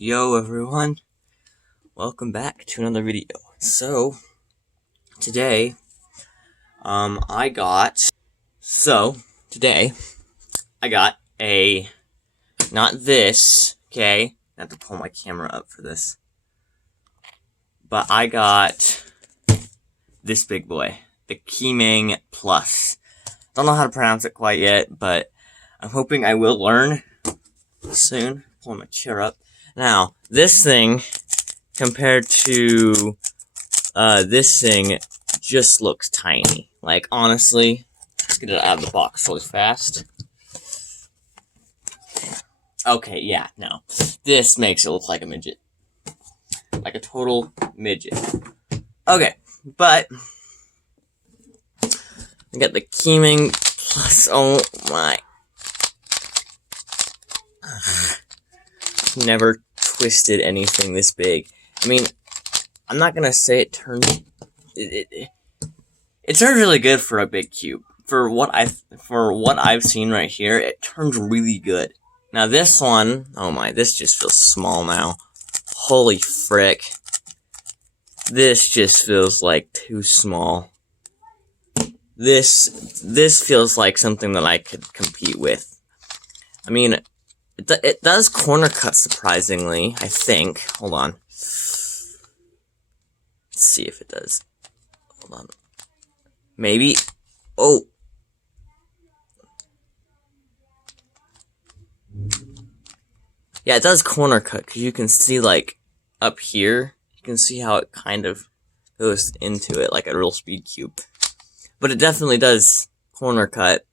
Yo everyone, welcome back to another video. So, today, I got not this, okay, I have to pull my camera up for this, but I got this big boy, the Qimeng Plus. Don't know how to pronounce it quite yet, but I'm hoping I will learn soon. Pulling my chair up. Now, this thing, compared to this thing, just looks tiny. Like, honestly, let's get it out of the box really fast. Okay, yeah, no. This makes it look like a midget. Like a total midget. Okay, but I got the Qimeng Plus. Oh my. Never twisted anything this big. I mean, I'm not gonna say it turns. It turns really good for a big cube. For what I've seen right here, it turns really good. Now this one, oh my, this just feels small now. Holy frick! This just feels like too small. This feels like something that I could compete with. I mean, it does corner cut surprisingly, I think. Hold on. Let's see if it does. Hold on. Maybe. Oh. Yeah, it does corner cut, because you can see, like, up here, you can see how it kind of goes into it, like a real speed cube. But it definitely does corner cut.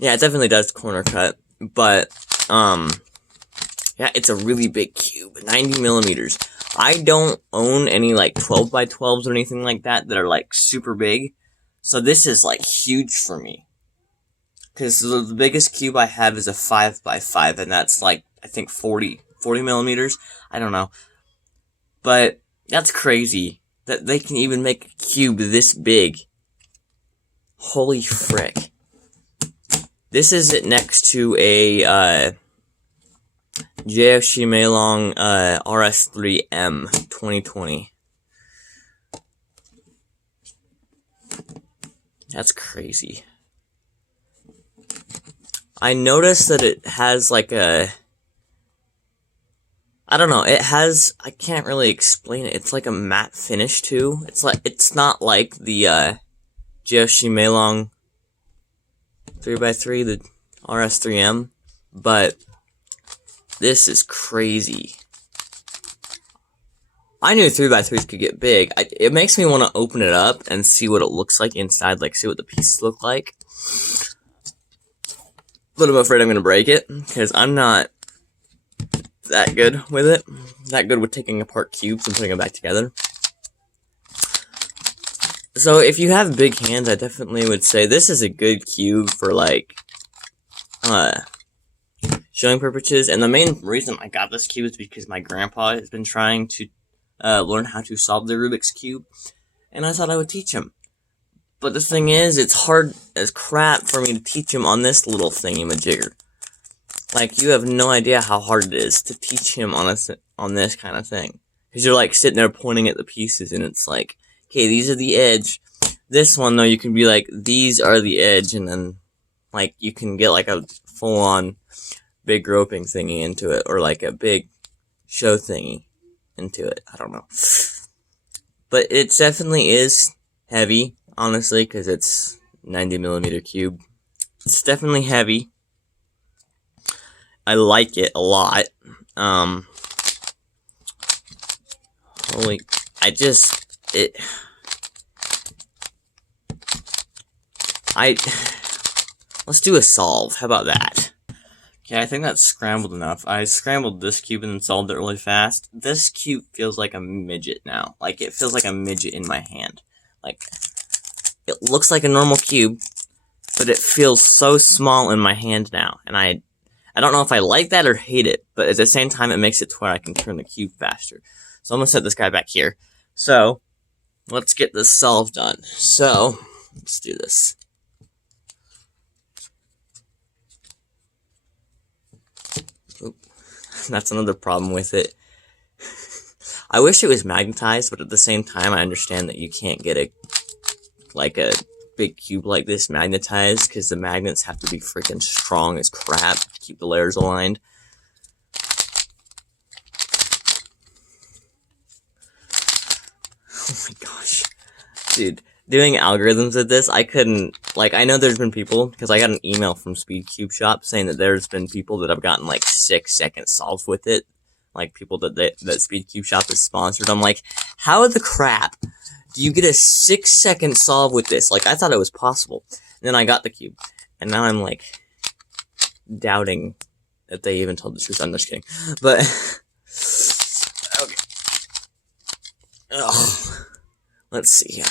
Yeah, it definitely does corner cut, but, yeah, it's a really big cube, 90 millimeters. I don't own any, like, 12 by 12s or anything like that are, like, super big, so this is, like, huge for me. Because the biggest cube I have is a 5 by 5, and that's, like, I think 40 millimeters, I don't know. But, that's crazy, that they can even make a cube this big. Holy frick. This is it next to a QiYi Qimeng RS3M 2020. That's crazy. I noticed that it has like a, I don't know, it has, I can't really explain it. It's like a matte finish too. It's not like the QiYi Qimeng 3x3, the RS3M, but this is crazy. I knew 3x3s could get big. It makes me want to open it up and see what it looks like inside, like see what the pieces look like. But I'm afraid I'm going to break it, because I'm not that good with it. That good with taking apart cubes and putting them back together. So if you have big hands, I definitely would say this is a good cube for, like, showing purposes. And the main reason I got this cube is because my grandpa has been trying to learn how to solve the Rubik's Cube, and I thought I would teach him. But the thing is, it's hard as crap for me to teach him on this little thingy-majigger. Like, you have no idea how hard it is to teach him on this kind of thing. Because you're, like, sitting there pointing at the pieces, and it's like, okay, these are the edge. This one, though, you can be like, these are the edge, and then, like, you can get, like, a full-on big groping thingy into it, or, like, a big show thingy into it. I don't know. But it definitely is heavy, honestly, because it's 90 millimeter cube. It's definitely heavy. I like it a lot. Let's do a solve. How about that? Okay, I think that's scrambled enough. I scrambled this cube and then solved it really fast. This cube feels like a midget now. Like, it feels like a midget in my hand. Like, it looks like a normal cube, but it feels so small in my hand now. And I don't know if I like that or hate it, but at the same time, it makes it to where I can turn the cube faster. So I'm gonna set this guy back here. So, let's get this solve done. So, let's do this. Oop. That's another problem with it. I wish it was magnetized, but at the same time, I understand that you can't get a big cube like this magnetized, because the magnets have to be freaking strong as crap to keep the layers aligned. Oh my gosh. Dude, doing algorithms with this, I couldn't, I know there's been people, because I got an email from Speedcube Shop saying that there's been people that have gotten, 6-second solves with it. People that Speedcube Shop is sponsored. I'm like, how the crap do you get a 6-second solve with this? I thought it was possible. And then I got the cube, and now I'm, doubting that they even told the truth. I'm just kidding. But, okay. Oh, let's see here.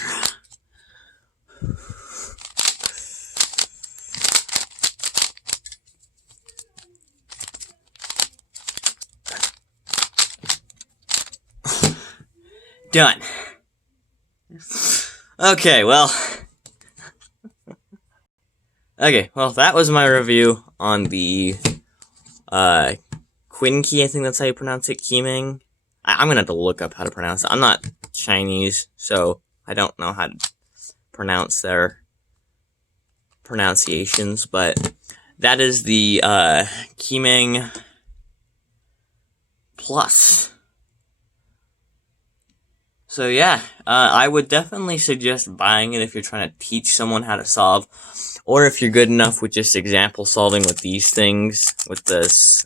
Done. Okay, well, that was my review on the QiYi, I think that's how you pronounce it, Qimeng. I'm gonna have to look up how to pronounce it. I'm not Chinese, so I don't know how to pronounce their pronunciations, but that is the Qimeng Plus. So yeah, I would definitely suggest buying it if you're trying to teach someone how to solve, or if you're good enough with just example solving with these things, with this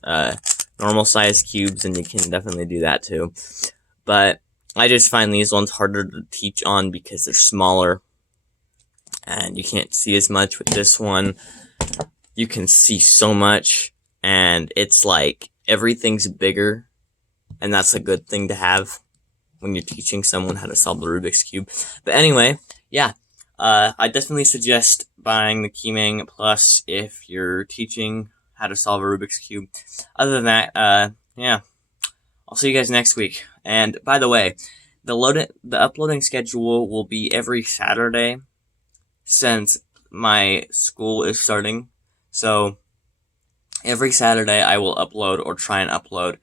normal size cubes, and you can definitely do that too. But I just find these ones harder to teach on because they're smaller, and you can't see as much. With this one, you can see so much, and it's everything's bigger, and that's a good thing to have when you're teaching someone how to solve the Rubik's Cube. But anyway, yeah, I definitely suggest buying the Qimeng Plus if you're teaching how to solve a Rubik's Cube. Other than that, yeah, I'll see you guys next week. And by the way, the uploading schedule will be every Saturday since my school is starting. So every Saturday I will upload, or try and upload.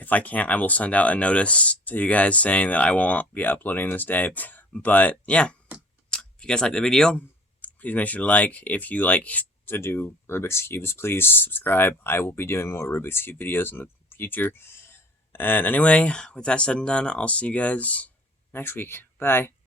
If I can't, I will send out a notice to you guys saying that I won't be uploading this day. But yeah, if you guys like the video, please make sure to like. If you like to do Rubik's Cubes, please subscribe. I will be doing more Rubik's Cube videos in the future. And anyway, with that said and done, I'll see you guys next week. Bye.